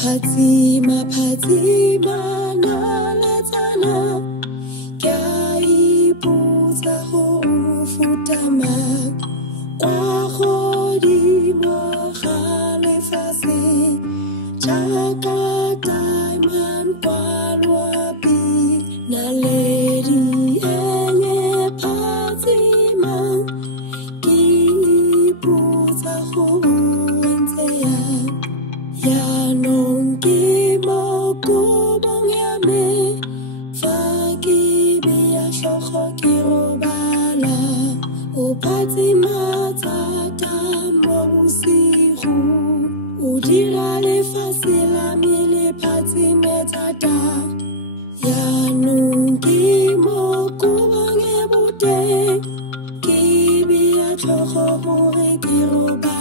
Phatsima naletsana ke a ipotsa go futama kwa godimo ga lefatshe jaaka diamond kwa loapi naledi enye phatsima ke ipotsa go ntse yaanong ke mo kubong ya me fa ke beya tlhogo ke robala o phatsima thata mo bosigo o dira lefatshe la me le phatsime thata yaanong ke mo kubong e boteng ke beya tlhogo gore ke robala